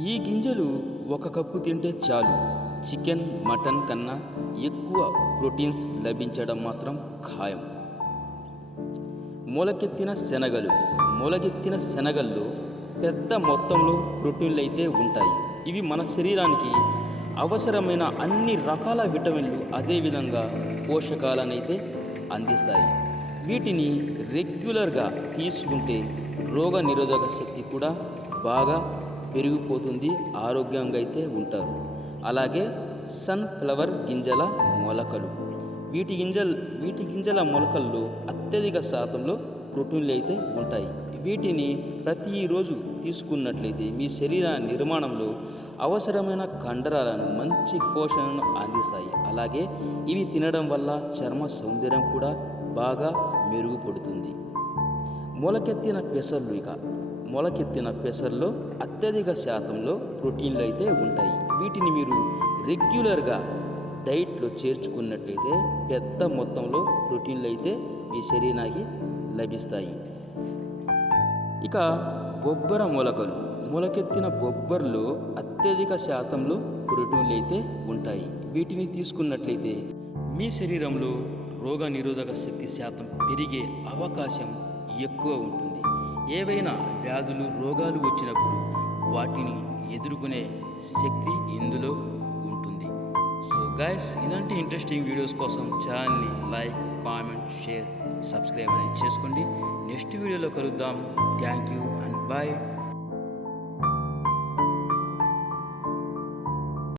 ఈ గింజలు ఒక కప్పు తింటే చాలు. చికెన్ మటన్ కన్నా ఎక్కువ ప్రోటీన్స్ లభించడం మాత్రం ఖాయం. మొలకెత్తిన శనగలు. మొలకెత్తిన శనగల్లో పెద్ద మొత్తంలో ప్రోటీన్లు అయితే ఉంటాయి. ఇవి మన శరీరానికి అవసరమైన అన్ని రకాల విటమిన్లు అదేవిధంగా పోషకాలనైతే అందిస్తాయి. వీటిని రెగ్యులర్గా తీసుకుంటే రోగ నిరోధక శక్తి కూడా బాగా పెరిగిపోతుంది ఆరోగ్యంగా అయితే ఉంటారు. అలాగే సన్ఫ్లవర్ గింజల మొలకలు. వీటి గింజలు వీటి గింజల మొలకల్లో అత్యధిక శాతంలో ప్రోటీన్లు అయితే ఉంటాయి. వీటిని ప్రతిరోజు తీసుకున్నట్లయితే మీ శరీర నిర్మాణంలో అవసరమైన కండరాలను మంచి పోషణను అందిస్తాయి. అలాగే ఇవి తినడం వల్ల చర్మ సౌందర్యం కూడా బాగా మెరుగుపడుతుంది. మొలకెత్తిన పెసర్లు ఇక. మొలకెత్తిన పెసర్లో అత్యధిక శాతంలో ప్రోటీన్లు అయితే ఉంటాయి. వీటిని మీరు రెగ్యులర్గా డైట్లో చేర్చుకున్నట్లయితే పెద్ద మొత్తంలో ప్రోటీన్లు అయితే మీ శరీరానికి లభిస్తాయి. ఇక బొబ్బర మొలకలు. మొలకెత్తిన బొబ్బర్లో అత్యధిక శాతంలో ప్రోటీన్లు అయితే ఉంటాయి. వీటిని తీసుకున్నట్లయితే మీ శరీరంలో రోగ నిరోధక శక్తి శాతం పెరిగే అవకాశం ఎక్కువ ఉంటుంది. ఏవైనా వ్యాధులు రోగాలు వచ్చినప్పుడు వాటిని ఎదుర్కొనే శక్తి ఇందులో ఉంటుంది. సో గైస్ ఇలాంటి ఇంట్రెస్టింగ్ వీడియోస్ కోసం ఛానల్ని లైక్ కామెంట్ షేర్ సబ్స్క్రైబ్ అనేది చేసుకోండి. నెక్స్ట్ వీడియోలో కలుద్దాం. Thank you and bye